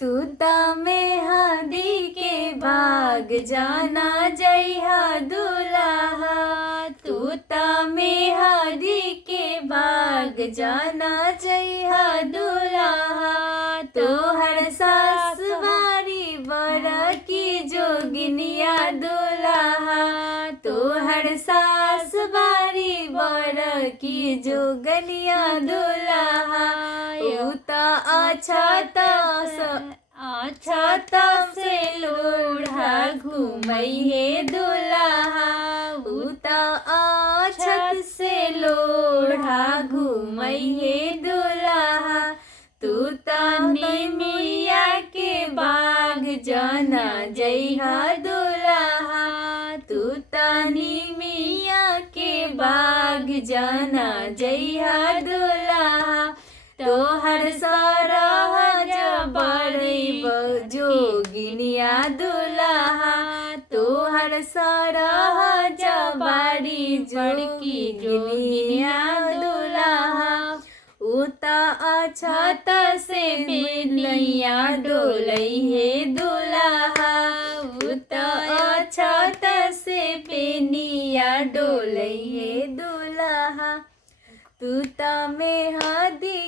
तू ता मेहंदी के बाग जाना जइहा दुल्हा। तू ता मेहंदी के बाग जाना जइहा दुल्हा। तोहर सास बारी बड़ की जोगिनिया दुल्हा। तोहर सास बारी बड़ की जोगनिया दुल्हा। ऊ ता अछत से लोढ़ा घूमइहे दुल्हा। ऊ ता अछत से लोढ़ा घूमइहे दुल्हा। तू ता निमिया के बाग जाना जइहा दुल्हा। तू ता निमिया के बाग जाना जइहा दुल्हा। तोहर सरहज बड़ी जोगिनिया दुल्हा। तोहर सरहज बड़ी जोगी जोगिनिया दुल्हा। ऊ ता अछत से बेनिया डोलइहे दुल्हा। ऊ ता अछत से बेनिया डोलइहे दुल्हा। तू ता मेहंदी